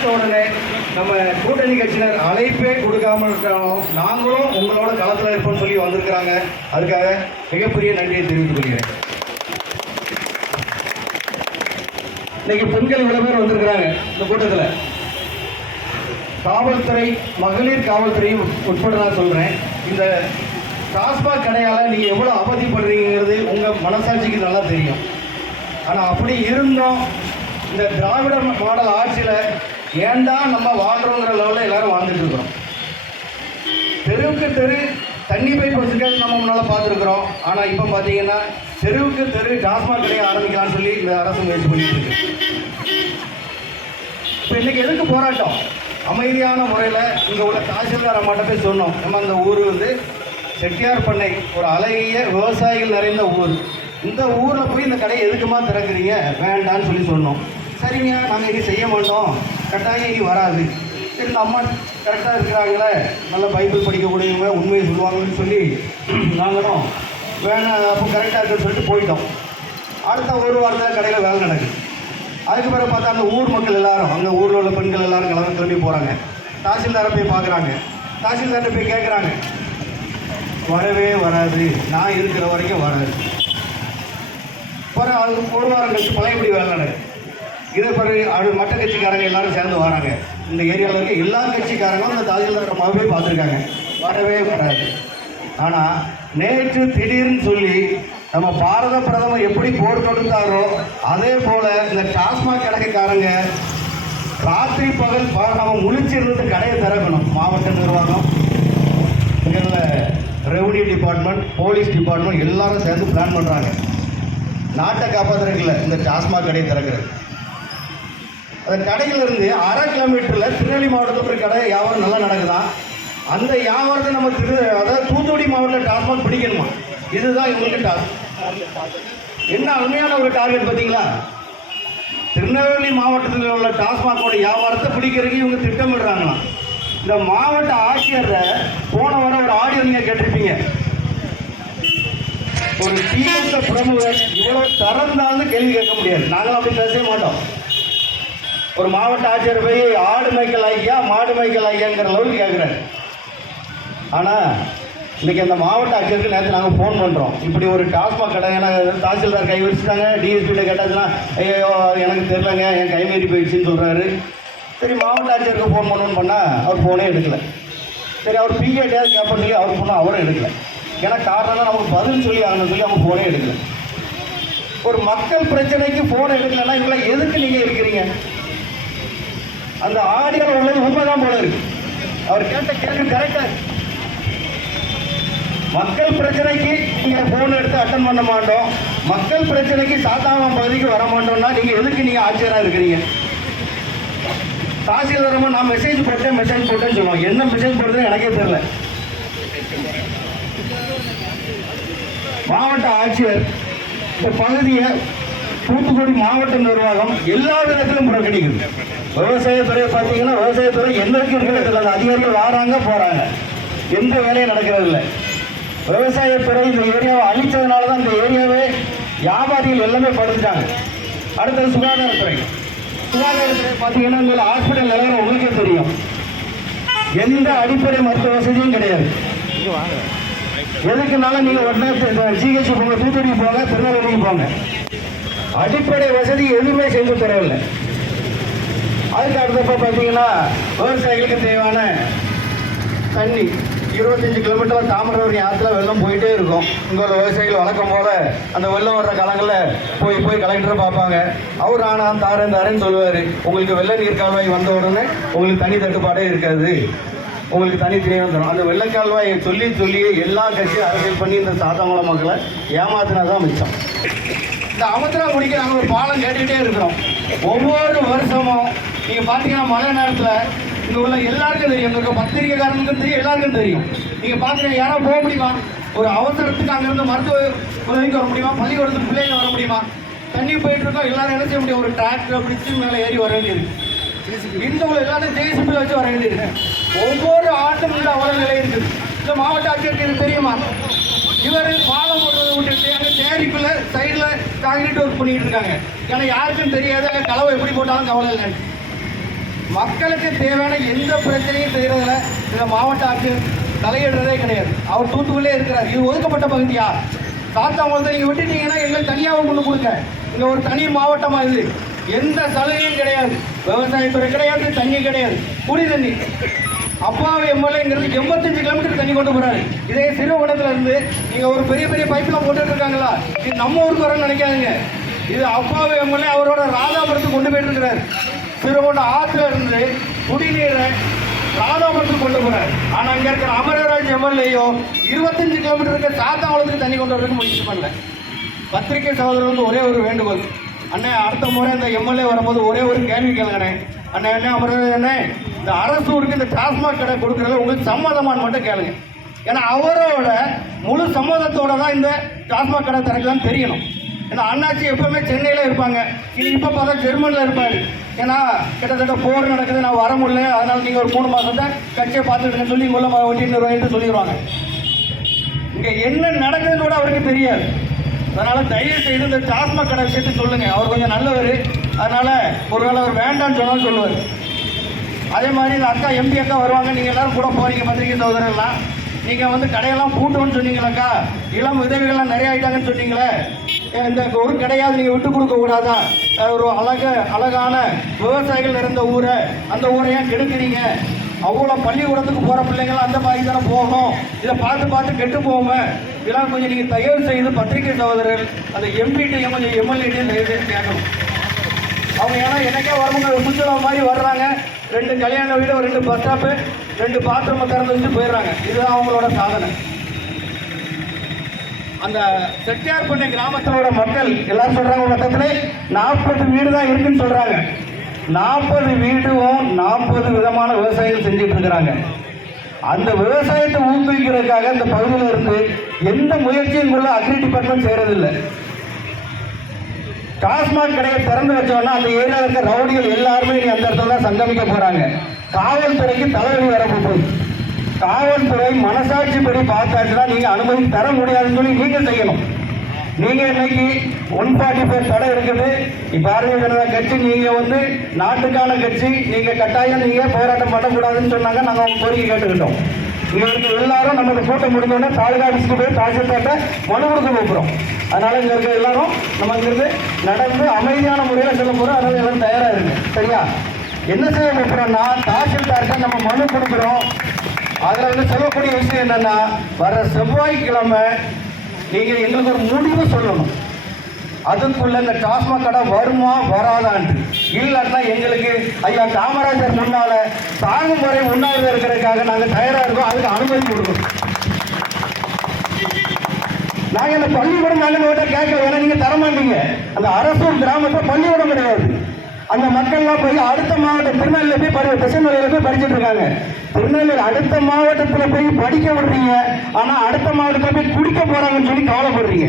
பார்த்த உடனே நம்ம கூட்டணி கட்சியினர் அழைப்பே கொடுக்காம இருக்கிறோம் நாங்களும் உங்களோட களத்தில் இருப்போம்னு சொல்லி வந்திருக்கிறாங்க. அதுக்காக மிகப்பெரிய நன்றியை தெரிவித்துக் கொள்கிறேன். இன்னைக்கு பெண்கள் இவ்வளவு பேர் வந்திருக்கிறாங்க இந்த கூட்டத்தில். காவல்துறை மகளிர் காவல்துறையும் உட்பட நான் சொல்றேன். இந்த டாஸ்மாக் கடையால் நீங்கள் எவ்வளோ அவதிப்படுறீங்கிறது உங்கள் மனசாட்சிக்கு நல்லா தெரியும். ஆனால் அப்படி இருந்தும். இந்த திராவிட மாடல் ஆட்சியில் ஏன்டா நம்ம வாழ்கிறோங்கிற லெவலில் எல்லாரும் வாழ்ந்துட்டு இருக்கிறோம் தெருவுக்கு தெரு தண்ணி பைப் வச்சுக்கிறது நம்ம முன்னால் பார்த்துருக்குறோம். ஆனால் இப்போ பார்த்தீங்கன்னா தெருவுக்கு தெரு டாஸ்மாக் கடையை ஆரம்பிக்கலாம்னு சொல்லி இந்த அரசு முயற்சி பண்ணிட்டு இருக்கு. இப்போ இன்னைக்கு எதுக்கு போராட்டம்? அமைதியான முறையில் இங்கே உள்ள தாசில்தார் அம்மாட்ட போய் சொன்னோம். நம்ம அந்த ஊர் வந்து செட்டியார் பண்ணை ஒரு அழகிய விவசாயிகள் நிறைந்த ஊர். இந்த ஊரில் போய் இந்த கடையை எதுக்குமா திறக்கிறீங்க? வேண்டான்னு சொல்லி சொன்னோம். சரிங்க நாங்கள் இனி செய்ய மாட்டோம். கட்டாயம் இனி வராது. சரி இந்த அம்மா கரெக்டாக இருக்கிறாங்களே நல்ல பைபிள் படிக்கக்கூடியவங்க உண்மையை சொல்லுவாங்கன்னு சொல்லி நாங்களும் வேணாம் அப்போ கரெக்டாக இருக்குன்னு சொல்லிட்டு போயிட்டோம். அடுத்த ஒரு வாரத்தில் கடையில் வேலை நடக்குது. அதுக்கு பிறகு பார்த்தா அந்த ஊர் மக்கள் எல்லாரும் அங்கே ஊரில் உள்ள பெண்கள் எல்லாரும் கிளம்பி கிளம்பி போகிறாங்க தாசில்தாரை போய் பார்க்குறாங்க. தாசில்தாரை போய் கேட்குறாங்க வரவே வராது. நான் இருக்கிற வரைக்கும் வராது. பிறகு அதுக்கு ஒரு வாரம் கழிச்சு பழையபடி வேலை நடக்குது. இதே பிறகு அது மற்ற கட்சிக்காரங்க எல்லாரும் சேர்ந்து வராங்க. இந்த ஏரியாவில் இருக்க எல்லா கட்சிக்காரங்களும் இந்த தாசில்தார் அம்மாவை பார்த்துருக்காங்க. வரவே வராது. ஆனால் நேற்று திடீர்னு சொல்லி நம்ம பாரத பிரதமர் எப்படி போர் தொடுத்தாரோ அதே போல் இந்த டாஸ்மாக் கடைக்காரங்க ராத்திரி பகல் ப- நம்ம முழிச்சிருந்து கடையை திறக்கணும் மாவட்ட நிர்வாகம் இங்கே ரெவன்யூ டிபார்ட்மெண்ட் போலீஸ் டிபார்ட்மெண்ட் எல்லாரும் சேர்ந்து பிளான் பண்ணுறாங்க நாட்டை காப்பாற்றுறதுல இந்த டாஸ்மாக் கடையை திறக்கிறது. அந்த கடையிலிருந்து அரை கிலோமீட்டரில் திருநெல்வேலி மாவட்டத்தில் ஒரு கடை வியாபாரம் நல்லா நடக்குதான் அந்த வியாபாரத்தை நம்ம திரு அதாவது தூத்துக்குடி மாவட்டத்தில் டாஸ்மாக் பிடிக்கணுமா? இதுதான் இவங்களுக்கு டாஸ்க் என்ன அருமையான ஒரு டார்கெட் பார்த்தீங்களா திருநெல்வேலி மாவட்டத்தில் உள்ள டாஸ்மாகோட வியாபாரத்தை பிடிக்கிறதுக்கு இவங்க திட்டமிடுறாங்களாம் இந்த மாவட்ட ஆட்சியரை போன வர ஒரு ஆடியோ நீங்கள் கேட்டிருப்பீங்க. ஒரு திமுக பிரமுகர் இவ்வளோ திறந்தாந்து கேள்வி கேட்க முடியாது. நாங்களும் அப்படி பேசவே மாட்டோம். ஒரு மாவட்ட ஆட்சியர் போய் ஆடு மேய்க்கல் ஐயா மாடு மேய்க்கல் ஐயாங்கிற அளவுக்கு கேட்குறாரு ஆனால் இன்னைக்கு அந்த மாவட்ட ஆட்சியருக்கு நேற்று நாங்கள் ஃபோன் பண்ணுறோம் இப்படி ஒரு டாஸ்மாக் கடை ஏன்னா தாசில்தார் கை வச்சுட்டாங்க டிஎஸ்பியில் கேட்டாச்சுன்னா ஐயோ எனக்கு தெரிலங்க என் கை மீறி போயிடுச்சுன்னு சொல்கிறாரு சரி மாவட்ட ஆட்சியருக்கு ஃபோன் பண்ணணும்னு பண்ணால் அவர் ஃபோனே எடுக்கல. சரி அவர் பிஏட்டையாவது கேட்பன்னு சொல்லி அவர் ஃபோனை அவரும் எடுக்கல. ஏன்னா காரணம் நமக்கு பதில் சொல்லி ஆகணும்னு சொல்லி அவங்க ஃபோனே எடுக்கல. ஒரு மக்கள் பிரச்சனைக்கு ஃபோன் எடுக்கலைன்னா இவங்களை எதுக்கு நீங்கள் இருக்கிறீங்க அந்த ஆடியோவில் உள்ளது உண்மைதான் போல இருக்கு. அவர் கேட்ட கேள்வி கரெக்டா மக்கள் பிரச்சனைக்கு நீங்க போன் எடுத்து அட்டன் பண்ண மாட்டோம். மக்கள் பிரச்சனைக்கு சாத்தாம பகுதிக்கு வர மாட்டோம்னா நீங்க எதுக்கு நீங்க ஆட்சியரா இருக்கிறீங்க? தாசில்தாரமா நான் மெசேஜ் போட்டேன் மெசேஜ் போட்டேன்னு சொல்லுவாங்க. என்ன மெசேஜ் போடுறதுன்னு எனக்கே தெரியல. மாவட்ட ஆட்சியர் இந்த பகுதியை தூத்துக்குடி மாவட்ட நிர்வாகம் எல்லா விதத்திலும் புறக்கணிக்குது. விவசாய துறையை பார்த்தீங்கன்னா விவசாயத்துறை எந்த வரைக்கும் இருக்கிறது அதிகாரிகள் வராங்க போறாங்க. எந்த வேலையும் நடக்கிறது இல்லை. விவசாயத்துறை இந்த ஏரியாவை அழித்ததுனால தான் இந்த ஏரியாவே வியாபாரிகள் எல்லாமே படுத்துட்டாங்க. அடுத்தது சுகாதாரத்துறை சுகாதாரத்துறை பார்த்தீங்கன்னா இந்த ஹாஸ்பிட்டல் நிலவரம் உங்களுக்கே தெரியும். எந்த அடிப்படை மருத்துவ வசதியும் கிடையாது. எதுக்குனாலும் நீங்கள் உடனே ஜிஹெச் போங்க தூத்துக்குடி போங்க திருநெல்வேலிக்கு போங்க. அடிப்படை வசதி எதுவுமே செஞ்சு தரவில்லை. அதுக்கு அடுத்தப்ப பார்த்தீங்கன்னா விவசாயிகளுக்கு தேவையான தண்ணி. இருபத்தஞ்சு கிலோமீட்டர் தாமிரபரணி ஆற்றுல வெள்ளம் போயிட்டே இருக்கும். இங்கே உள்ள விவசாயிகள் வழக்கம் போல அந்த வெள்ளம் வர்ற காலங்களில் போய் போய் கலெக்டரை பார்ப்பாங்க. அவர் ஆனால் தாரேன் தாரேன்னு சொல்லுவார் உங்களுக்கு வெள்ள நீர் கால்வாய் வந்த உடனே உங்களுக்கு தனி தட்டுப்பாடே இருக்காது. உங்களுக்கு தனி தெரியும் தரும். அந்த வெள்ளக்கால்வாயை சொல்லி சொல்லி எல்லா கட்சியும் அரசியல் பண்ணி இந்த சாத்தாங்குளம் மக்களை ஏமாத்தினா தான் மிச்சம். இந்த அமத்திராங்குடிக்கு நாங்கள் ஒரு பாலம் கேட்டுக்கிட்டே இருக்கிறோம். ஒவ்வொரு வருஷமும் நீங்கள் பார்த்தீங்கன்னா மழை நேரத்தில் இங்கே உள்ள எல்லாருக்கும் தெரியும். இங்கே இருக்க பத்திரிகைக்காரங்களுக்கும் தெரியும் எல்லாருக்கும் தெரியும். நீங்கள் பார்த்தீங்கன்னா யாராவது போக முடியுமா? ஒரு அவசரத்துக்கு அங்கேருந்து மருத்துவ உதவிக்கு வர முடியுமா? பள்ளிக்கூடத்துக்கு பிள்ளைங்க வர முடியுமா? தண்ணி போயிட்டு இருக்கோம் எல்லாரும் என்ன செய்ய முடியும்? ஒரு டிராக்டர் பிடிச்சி மேலே ஏறி வர வேண்டியிருக்கு. இந்த உள்ள எல்லாரும் ஜேசிபியில் வச்சு வர வேண்டியிருக்கு. ஒவ்வொரு ஆட்டும் உள்ள அவல நிலை இருக்குது. இந்த மாவட்ட ஆட்சியருக்கு இது தெரியுமா? இவர் பாலம் போடுறது விட்டுட்டு அங்கே தேரிக்குள்ள சைடில் காங்கிரீட் ஒர்க் பண்ணிட்டு இருக்காங்க. ஏன்னா யாருக்கும் தெரியாது கலவை எப்படி போட்டாலும் கவலை இல்லை. மக்களுக்கு தேவையான எந்த பிரச்சனையும் செய்கிறதுல இந்த மாவட்ட ஆட்சியர் தலையிடுறதே கிடையாது. அவர் தூத்துக்குள்ளே இருக்கிறார். இது ஒதுக்கப்பட்ட பகுதியா சாத்தாங்குளத்தை நீங்கள் விட்டுட்டீங்கன்னா எங்களுக்கு தனியாக கொண்டு கொடுங்க. இங்கே ஒரு தனி மாவட்டமாக இது. எந்த சலுகையும் கிடையாது. விவசாயத்துறை கிடையாது தண்ணி கிடையாது. குடி தண்ணி. அப்பாவி எம்எல்ஏங்கிறது எண்பத்தஞ்சு கிலோமீட்டர் தண்ணி கொண்டு போகிறாரு இதே சிறுவனத்துல இருந்து நீங்கள் ஒரு பெரிய பெரிய பைப்பில் போட்டுட்டு இருக்காங்களா? இது நம்ம ஊருக்கு வரன்னு நினைக்காதீங்க. இது அப்பாவை எம்எல்ஏ அவரோட ராதாபுரத்துக்கு கொண்டு போயிட்டு இருக்கிறாரு. சிறுவண்ட ஆற்றுல இருந்து குடிநீரை ராதாபுரத்துக்கு கொண்டு போறாரு. ஆனா அங்க இருக்கிற அமரராஜ் எம்எல்ஏயோ இருபத்தஞ்சு கிலோமீட்டர் இருக்க சாத்தாங்குளத்துக்கு தண்ணி கொண்டு வரதுக்கு முயற்சி பண்ணல. பத்திரிகை வந்து ஒரே ஒரு வேண்டுகோள். அண்ணே அடுத்த முறை இந்த எம்எல்ஏ வரும்போது ஒரே ஒரு கேள்வி கேளுங்கண்ணே. அண்ணே என்ன அமரராஜ் அண்ணே இந்த அரசு ஊருக்கு இந்த டாஸ்மாக் கடை கொடுக்குறதுல உங்களுக்கு சம்மதமானு மட்டும் கேளுங்க. ஏன்னா அவரோட முழு சம்மதத்தோட தான் இந்த டாஸ்மாக் கடை திறக்குதான்னு தெரியணும். ஏன்னா அண்ணாச்சி எப்பவுமே சென்னையில் இருப்பாங்க. இது இப்போ பார்த்தா ஜெர்மனியில் இருப்பார். ஏன்னா கிட்டத்தட்ட போர் நடக்குது நான் வர முடியல. அதனால் நீங்கள் ஒரு மூணு மாதத்தை கட்சியை பார்த்துட்டுன்னு சொல்லி உள்ள ஒட்டின்னு ரூபாய்ட்டு சொல்லிடுவாங்க. இங்கே என்ன நடக்குதுன்னு கூட அவருக்கு தெரியாது. அதனால் தயவு செய்து இந்த டாஸ்மாக் கடை விஷயத்தை சொல்லுங்க. அவர் கொஞ்சம் நல்லவர். அதனால் ஒரு வேளை அவர் வேண்டாம்னு சொன்னால் சொல்லுவார். அதே மாதிரி இந்த அக்கா எம்பி அக்கா வருவாங்க. நீங்கள் எல்லோரும் கூட போகிறீங்க பத்திரிகை சகோதரர்லாம் நீங்கள் வந்து கடையெல்லாம் பூட்டோன்னு சொன்னீங்களாக்கா? இளம் உதவிகள்லாம் நிறைய ஆயிட்டாங்கன்னு சொன்னீங்களே. இந்த ஒரு கிடையாது. நீங்கள் விட்டு கொடுக்க கூடாதா? ஒரு அழக அழகான விவசாயிகள் நிறைந்த ஊரை அந்த ஊரை ஏன் கெடுக்கிறீங்க? அவ்வளோ பள்ளிக்கூடத்துக்கு போகிற பிள்ளைங்களாம் அந்த மாதிரி தானே போகும் இதை பார்த்து பார்த்து கெட்டு போவோமே. இதெல்லாம் கொஞ்சம் நீங்கள் தயவு செய்து பத்திரிகை சகோதரர்கள் அந்த எம்பிட்டையும் கொஞ்சம் எம்எல்ஏட்டையும் தயவு செய்து கேட்கணும். அவங்க ஏன்னா எனக்கே வரும்போது முச்சலம் மாதிரி வர்றாங்க. ரெண்டு கல்யாண வீடு ஒரு ரெண்டு பஸ் ஸ்டாப்பு ரெண்டு பாத்ரூமை திறந்து வச்சு போயிடுறாங்க. இதுதான் அவங்களோட சாதனை. அந்த செட்டியார்பண்ணை கிராமத்தோட மக்கள் எல்லாரும் சொல்றாங்க மொத்தத்தில் நாற்பது வீடு தான் இருக்குன்னு சொல்றாங்க. நாற்பது வீடும் நாற்பது விதமான விவசாயம் செஞ்சுட்டு இருக்கிறாங்க. அந்த விவசாயத்தை ஊக்குவிக்கிறதுக்காக இந்த பகுதியில் இருந்து எந்த முயற்சியும் கூட அக்ரி டிபார்ட்மெண்ட் செய்யறதில்லை. டாஸ்மாக் கடையை திறந்து வச்சோன்னா அந்த ஏரியாவில் இருக்க ரவுடிகள் எல்லாருமே இனி அந்த இடத்துல தான் சங்கமிக்க போகிறாங்க காவல்துறைக்கு தலைவலி வர காவல்துறை மனசாட்சி படி பார்த்தாச்சுன்னா நீங்க அனுமதி தர முடியாதுன்னு சொல்லி நீங்க செய்யணும். நீங்க இன்னைக்கு ஒன் ஃபார்ட்டி ஃபோர் தடை இருக்குது. பாரதிய ஜனதா கட்சி நீங்க வந்து நாட்டுக்கான கட்சி நீங்க கட்டாயம் நீங்க போராட்டம் பண்ணக்கூடாதுன்னு சொன்னாங்க. நாங்க அவங்க கோரிக்கை கேட்டுக்கிட்டோம். இங்க இருக்க எல்லாரும் நமக்கு கூட்டம் முடிஞ்சோடனே தாலுகா ஆஃபீஸ்க்கு போய் தாசில்தார்ட்ட மனு கொடுக்க போகிறோம் அதனால இங்க இருக்க எல்லாரும் நம்ம இங்கிருந்து நடந்து அமைதியான முறையில் சொல்ல போறோம். அதனால எல்லாரும் தயாரா இருக்கு சரியா? என்ன செய்ய போறோம்னா தாசில்தார்கிட்ட நம்ம மனு கொடுக்குறோம். அதில் வந்து சொல்லக்கூடிய விஷயம் என்னென்னா வர செவ்வாய்க்கிழமை நீங்கள் எங்களுக்கு ஒரு முடிவு சொல்லணும். அதுக்குள்ள இந்த டாஸ்மாக் கடை வருமா வராதான்ட்டு. இல்லைன்னா எங்களுக்கு ஐயா காமராஜர் முன்னால சாகும் முறை உண்ணாவிரதம் இருக்கிறதுக்காக நாங்கள் தயாராக இருக்கோம். அதுக்கு அனுமதி கொடுக்கணும். நாங்கள் இந்த பள்ளிக்கூடம் நல்ல கேட்க வேணா ஏன்னா தர மாட்டீங்க அந்த அரசூர் கிராமத்தில் பள்ளிக்கூடம் கிடையாது. அந்த மக்கள்லாம் போய் அடுத்த மாவட்டம் திருநெல்வேலியில் போய் படி திருநெல்வேலியில் போய் படிச்சுட்டு இருக்காங்க. திருநெல்வேலி அடுத்த மாவட்டத்தில் போய் படிக்க விடுறீங்க. ஆனால் அடுத்த மாவட்டத்தில் போய் குடிக்க போகிறாங்கன்னு சொல்லி கவலைப்படுறீங்க.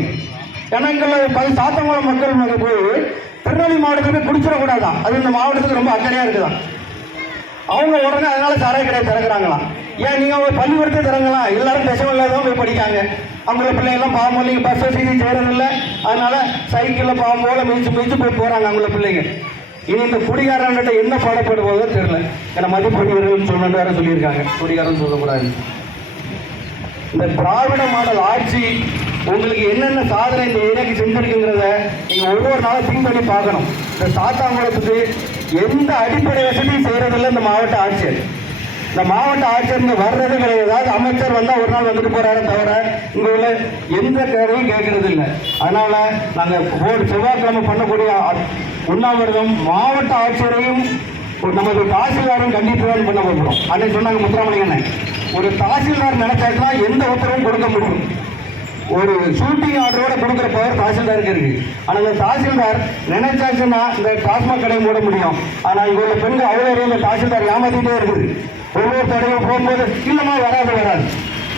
ஏன்னா எங்களை பதி சாத்தங்குளம் மக்கள் போய் திருநெல்வேலி மாவட்டத்தில் போய் குடிச்சிடக்கூடாதான். அது இந்த மாவட்டத்துக்கு ரொம்ப அக்கறையாக இருக்குதான். அவங்க உடனே அதனால சாராய கடையை திறக்கிறாங்களாம். ஏன் நீங்கள் அவங்க பள்ளிக்கூடத்தை திறங்கலாம்? எல்லாரும் பெசவல்ல தான் போய் படிக்காங்க. அவங்கள பிள்ளைங்களாம் பாவம் நீங்க பஸ் வசதி செய்கிறதில்ல அதனால சைக்கிளில் பாவம் போல மிதிச்சு மிதிச்சு போய் போகிறாங்க அவங்கள பிள்ளைங்க. இனி இந்த குடிகாரன்கிட்ட என்ன பாடப்படுவதோ தெரியல. ஏன்னா மதிப்பீடுகள் சொல்லணும் வேற சொல்லியிருக்காங்க. குடிகாரன் சொல்லக்கூடாது. இந்த திராவிட மாடல் ஆட்சி உங்களுக்கு என்னென்ன சாதனை இந்த ஏரியாக்கு செஞ்சிருக்குங்கிறத நீங்க ஒவ்வொரு நாளும் திங்க் பண்ணி பார்க்கணும். இந்த சாத்தாங்குளத்துக்கு எந்த அடிப்படை வசதியும் செய்யறதில்ல இந்த மாவட்ட ஆட்சியர். இந்த மாவட்ட ஆட்சியர் வர்றது கிடையாது. ஏதாவது அமைச்சர் வந்தா ஒரு நாள் வந்துட்டு போறாரு தவிர இங்க உள்ள எந்த கேள்வியும் கேட்கறது இல்லை அதனால நாங்க போர்டு செவ்வாய்க்கிழமை பண்ணக்கூடிய உண்ணாவிரதம் மாவட்ட ஆட்சியரையும் ஒரு நமது தாசில்தாரும் கண்டிப்பாக பண்ண போகிறோம். அன்னைக்கு சொன்னாங்க முத்துராமலிங்கண்ணன் ஒரு தாசில்தார் நினைச்சாச்சுன்னா எந்த உத்தரவும் கொடுக்க முடியும். ஒரு ஷூட்டிங் ஆர்டரோட கொடுக்குற பவர் தாசில்தாருக்கு இருக்கு. ஆனால் இந்த தாசில்தார் நினைச்சாச்சுன்னா இந்த டாஸ்மாக் கடையை மூட முடியும். ஆனால் இங்கே உள்ள பெண்கள் அவ்வளோ இந்த தாசில்தார் ஏமாத்திட்டே இருக்குது. ஒவ்வொரு தடவை போகும்போது இல்லைம்மா வராது வராது.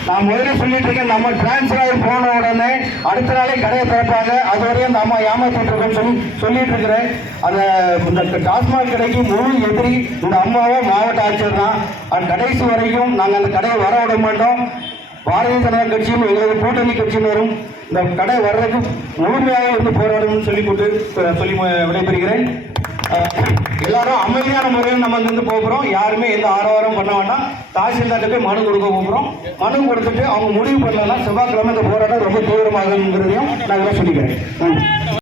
நான் முதல்ல சொல்லிட்டு இருக்கேன் நம்ம டிரான்ஸ்ஃபர் ஆகி போன உடனே அடுத்த நாளே கடையை திறப்பாங்க. அது வரையும் அந்த அம்மா ஏமாத்திட்டு சொல்லி சொல்லிட்டு இருக்கிறேன். அந்த இந்த டாஸ்மாக் கடைக்கு முழு எதிரி இந்த அம்மாவும் மாவட்ட ஆட்சியர் தான். கடைசி வரைக்கும் நாங்கள் அந்த கடையை வர விட மாட்டோம். பாரதிய ஜனதா கட்சியும் எங்களது கூட்டணி கட்சியினரும் இந்த கடை வர்றதுக்கு முழுமையாக வந்து போராடணும்னு சொல்லி கூட்டு சொல்லி விடைபெறுகிறேன். எல்லாரும் அமைதியான முறையில் நம்ம இங்கிருந்து போகிறோம் யாருமே எந்த ஆரவாரம் பண்ண வேண்டாம். தாசில்தார்ட்ட போய் மனு கொடுக்க போகிறோம் மனு கொடுத்துட்டு அவங்க முடிவு பண்ணலாம் செவ்வாய்க்கிழமை இந்த போராட்டம் ரொம்ப தீவிரமாகுங்கிறதையும் நான் இதெல்லாம் சொல்லிக்கிறேன்.